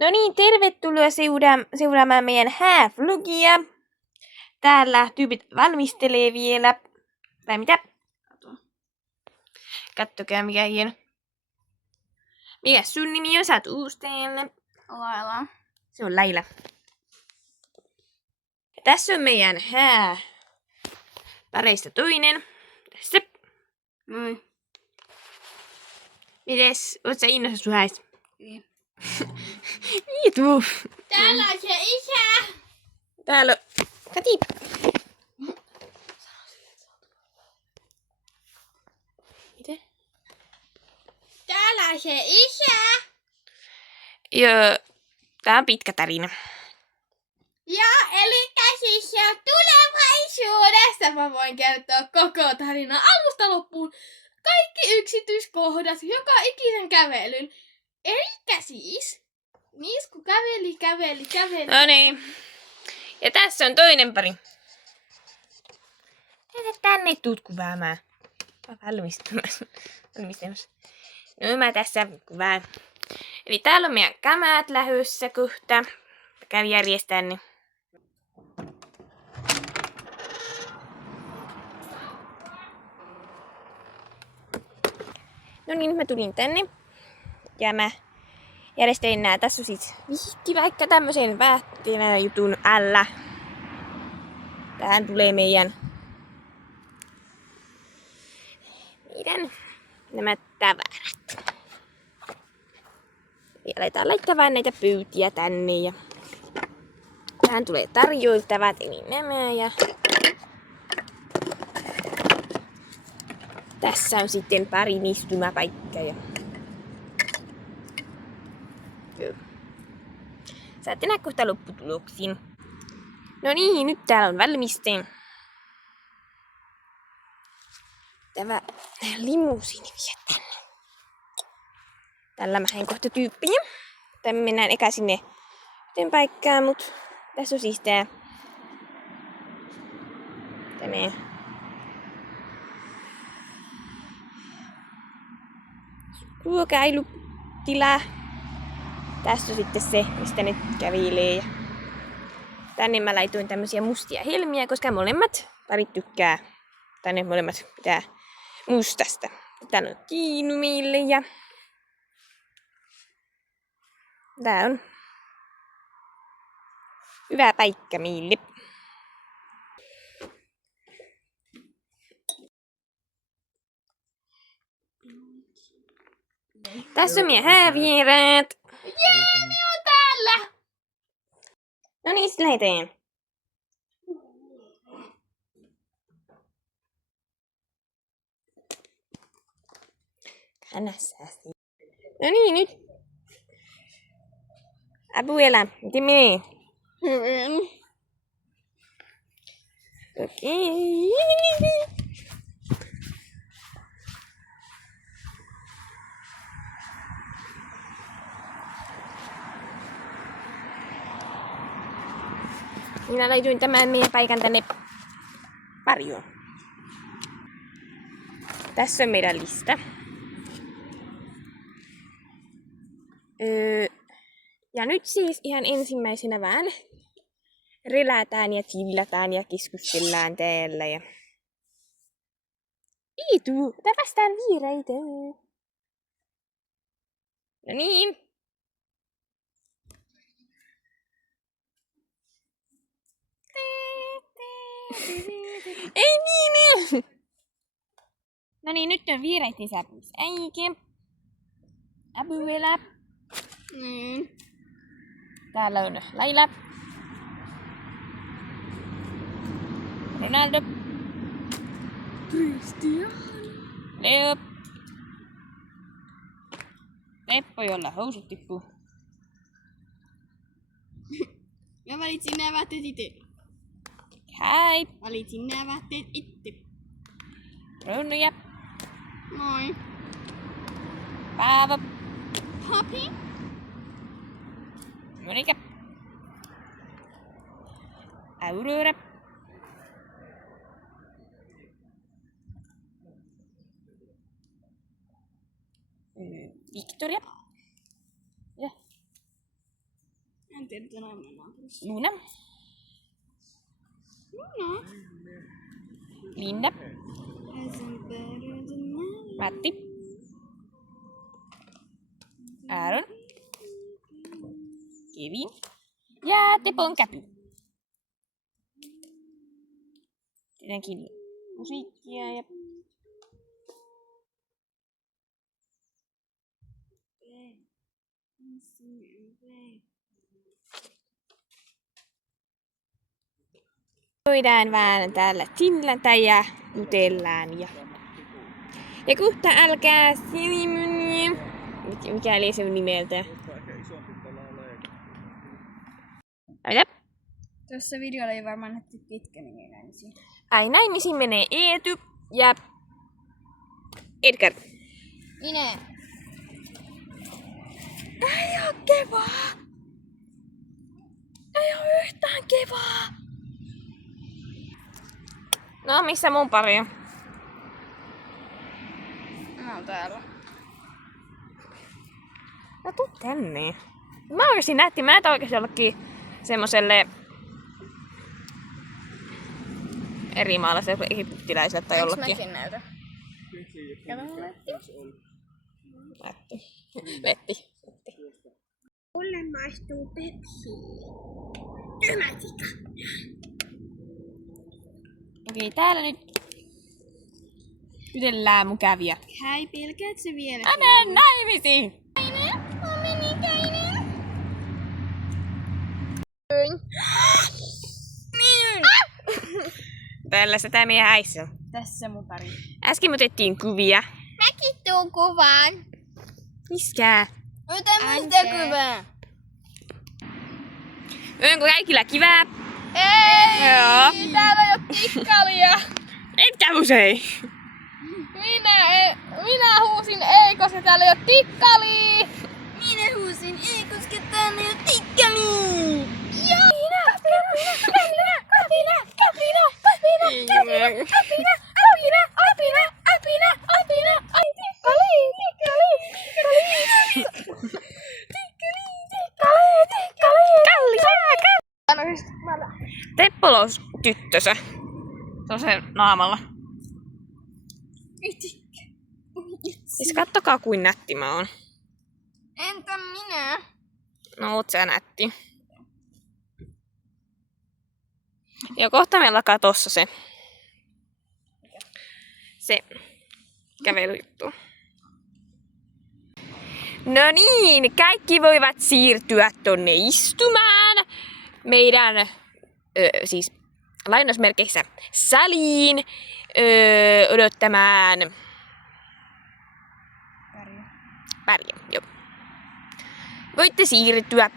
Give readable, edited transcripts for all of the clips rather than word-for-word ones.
No niin, tervetuloa seuraamaan meidän häävlogia. Täällä tyypit valmistelee vielä. Tai mitä? Kattokaa mikä hieno. Mikä sun nimi on? Sä oot uusi teille. Laila. Se on Laila. Ja tässä on meidän pareista toinen. Tässä. Noin. Mites? Oot sä innossa sun häistä? Niin. Viitu. Täällä on se isä. Täällä on Kati. Miten? Täällä on se isä. Joo. Tää on pitkä tarina. Ja eli siis tulevaisuudessa mä voin kertoa koko tarinan alusta loppuun. Kaikki yksityiskohdat, joka ikisen kävelyn. Elikkä siis, Niisku käveli. No niin. Ja tässä on toinen pari. Tänne tuut kuvaamaan. Mä valmistumassa. No mä tässä kuvaan. Eli täällä on meidän kamat lähdössä kohta. Mä kävin järjestään ne. No niin, mä tulin tänne. Ja mä järjestelin nää. Tässä on siis vihti vaikka tämmösen vähtinä jutun alla. Tähän tulee meidän nämä tavarat. Ja aletaan laittamaan näitä pöytiä tänne. Ja tähän tulee tarjoiltavat, eli nämä. Ja tässä on sitten pari istumapaikkaa. Joo. Saatte nähdä kohta lopputuloksiin. No niin, nyt täällä on valmisteen. Tämä limusiini vie tänne. Tällä mä hain kohta tyyppiä. Tänne mennään eka sinne yhteen paikkaan, mut tässä on siis tää tänne ruokailutila. Tässä on sitten se, mistä nyt kävilee. Ja tänne mä laitoin tämmösiä mustia helmiä, koska molemmat parit tykkää. Tänne molemmat pitää mustasta. Täällä on kiinu meille ja tää on hyvä paikka meille. Tässä on meidän häävieraat. Jee, ne on täällä. No niin, sitten lähdetään. No niin, nyt. Abuela, miten menee? Hyvin. Okei. Minä laitoin tämän meidän paikan tänne parjoon. Tässä on meidän lista. Ja nyt siis ihan ensimmäisenä vähän relätään ja chillataan ja keskustellaan täällä. Ja Iitu, tapastaan viireitä. No niin. Ei niin! No niin, nyt on viireiden saapumis äike. Abuela. Niin. Täällä on Laila. Ronaldo. Christian. Leo. Teppo, jolla housut tippuu. Mä valitsin nämä vaatteet itse. Hai. Valitsin nämä vaatteet itse. Ronnuja. Moi. Paavo. Papi. Monika. Aurora. Victoria. Ja tiedä, että nainen naapurissa. Luna. No. Linda. Matti. Aaron. Kevin. Ja Tepon Käpy. Tietenkin musiikkia ja... Voidaan vaan täällä chillata ja jutellaan ja kohta älkää mikä oli se nimeltä? Mitä? Tuossa videolla ei varmaan nähty pitkä naimisiin. Ai naimisiin menee Eety ja Edgar. Minä. Ei oo kivaa! Ei oo yhtään kivaa! No, missä mun pari on? Mä oon täällä. No tuu tänne. Mä oikeesti näytin, mä näytän oikeesti jollekin semmoselle eri maalaiselle egyptiläiselle tai jollekin. Mäkin näytä? Kato mun Vetti. Vetti. Mulle maistuu Pepsi. Tymätika. Okei, täällä nyt jutellään mun käviä. Hei, pelkäät se vielä? Mä menen naimisiin! Tällä sitä meidän äissä on. Tässä mun pari. Äsken me otettiin kuvia. Mäkin tuun kuvaan. Miskää? Ota musta kuvaa. Onko kaikilla kivää? Ei! Joo. Täällä ei oo tikkalia. Etkä usein. Minä huusin ei, koska täällä ei oo tikkalia. Minä huusin ei, koska täällä ei oo tikkalia. Joo! Teppolos tyttösä. Se on se naamalla. Siis kattokaa kuin nätti mä oon. Entä minä? No oot sä nätti. Ja kohta meillä alkaa tossa se kävelyjuttu. No niin, kaikki voivat siirtyä tonne istumaan meidän siis lainausmerkeissä saliin odottamaan Päriä. Joo. Voitte siirtyä.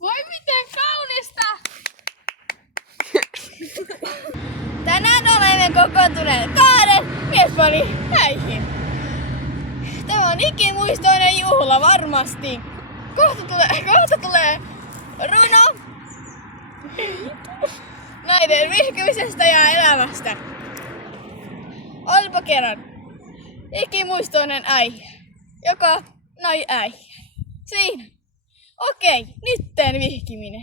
Voi miten kaunista! Tänään olemme kokoontuneet 2 miesparin häihin. Tämä on ikimuistoinen juhla varmasti. Kohta tulee runo naiden vihkimisestä ja elämästä. Olipa kerran ikimuistoinen äijä, joka nai äijä. Siinä. Okei, nyt teen vihkiminen.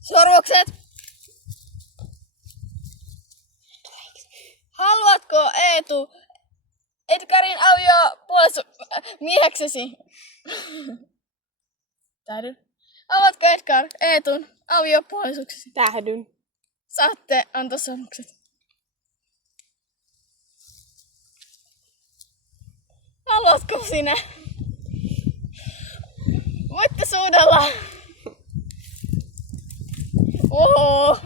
Sormukset. Haluatko Eetu Edgarin avio mieheksesi? Tähdyn. Haluatko Edgar Eetun aviopuolisoksesi? Tähdyn. Saatte antaa sanokset. Haluatko sinä? Voitte suudella. Oho.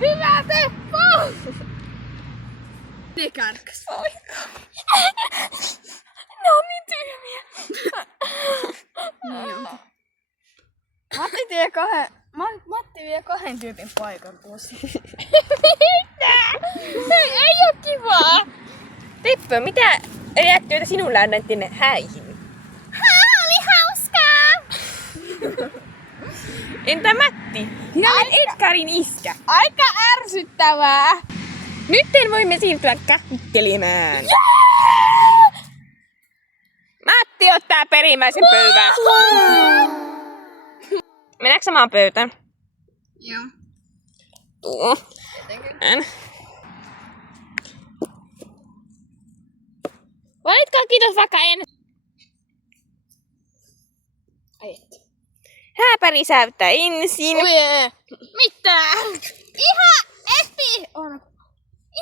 Hyvä Teppo! Ne karkas. Ne on niin tyhmiä. Matti vie 2 tyypin paikan tuossa. Mitä? Ei oo kivaa. Teppo, mitä reaktioita sinulla on näiden häihin? Oli hauskaa! Entä Matti? Sinä olet Edgarin iskä. Aika ärsyttävää! Nyt voimme siirtyä käsittelemään. Matti ottaa perimmäisen pöydän. Mennäänkö samaan pöytään? Joo. Tuu. Valitko kiitos vaikka en. Hääpäri säyttää ensin. Uje! Mitä?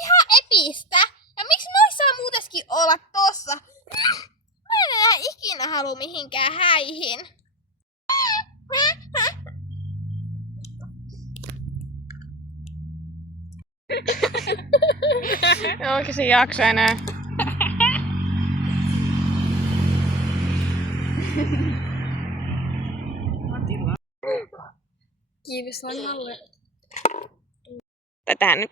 Ihan epistä. Ja miksi noissa saa muutenkin olla tossa? Mä en enää ikinä halua mihinkään häihin. Onko se jakso enää? Kiitos Sannalle. Tähän nyt.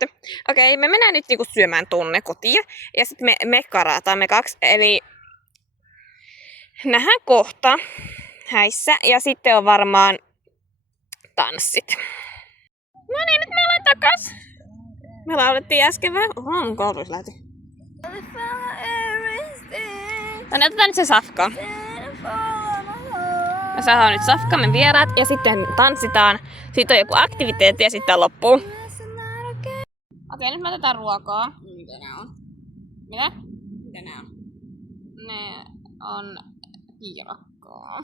Okei, me mennään nyt niinku syömään tonne kotiin. Ja sitten me karataan me 2. Eli nähdään kohta häissä. Ja sitten on varmaan tanssit. No niin, nyt me ollaan takas. Me laulettiin äsken vähän. Oho, mun koulutus lähti. No otetaan nyt se safka. Me saadaan nyt safkamme vieraat ja sitten tanssitaan. Sitten on joku aktiviteetti ja sitten loppuu. Okei, nyt me otetaan ruokaa. Mitä nää on? Mitä? Mitä nää on? Ne on piirakkaa.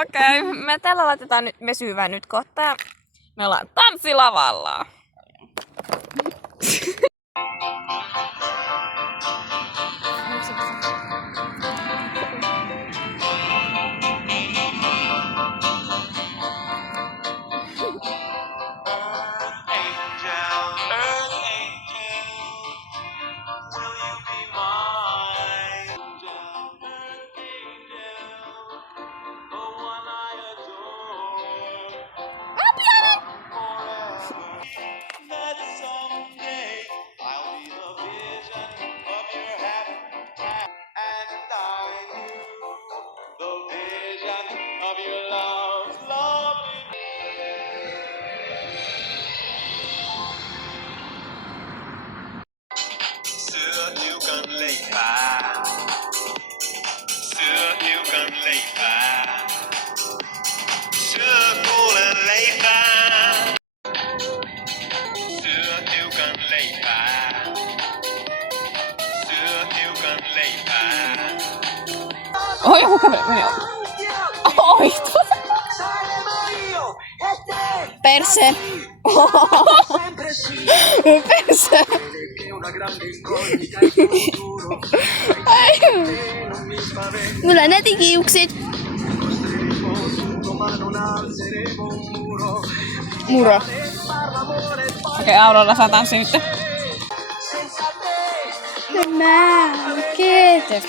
Okei, me tällä laitetaan nyt, me syyvään nyt kohta ja me ollaan tanssilavalla. Oi, kuka meni? Oi, Perse. Perse. Mulla on netikiuksit. Muro. Okei, Aurora saa tanssia nyt. Mä kiitos.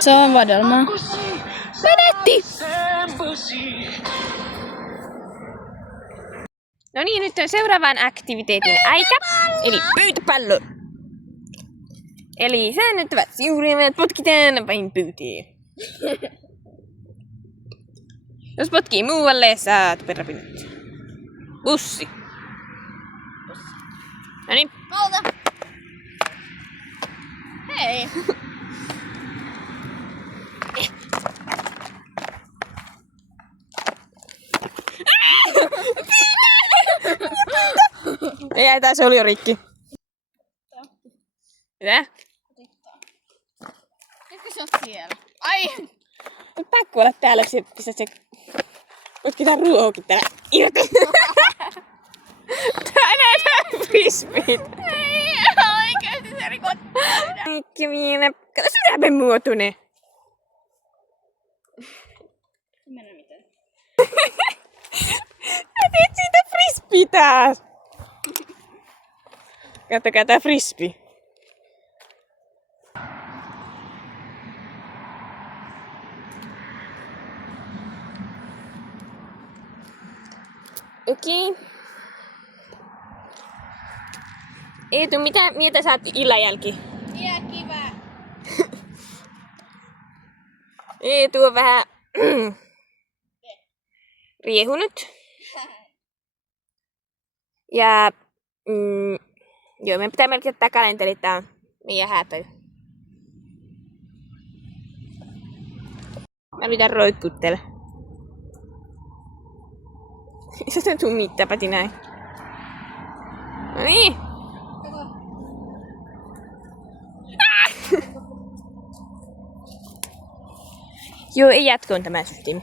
Se on vadelma. Menetti! No niin, nyt on seuraavan aktiviteetin aika. Eli pyytöpallo. Eli säännöt ovat seuraavat. Potkitaan vain pyytiin. Jos potkii muualle, saat peräpinnat. Bussi. No niin. Auta! Hei! Ei, tää se oli jo rikki. Mitä? Nytkö sä oot siellä? Ai! Nyt pakko olla täällä, jos pistät se... Voit pitää ruohokin täällä irti. Tää näytää frisbeet. Ei, oikeesti se rikottaa. Kaikki viine. Kato se lämmin muotoinen. Ei mennä mitään. Mä teet siitä frisbee taas. Kattokaa tää frisbee. Okei. Eetu, mitä mieltä sä oot illan jälki? Ihan kiva. Eetu on vähän riehunut. Ja joo, meidän pitää melkein tää kalenteri, tää on meidän hääpöy. Mä yritän roikkuttele. Sä sen tuu mitään, Pati, näin. No niin. Joo, ei jatkoon tämä systeemi.